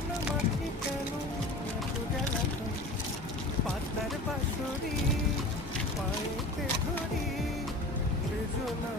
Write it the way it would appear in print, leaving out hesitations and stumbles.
কানা মাছি কেন এত জ্বালাতন, পাতার বাঁশরি পায়েতে ধরি, বেজো না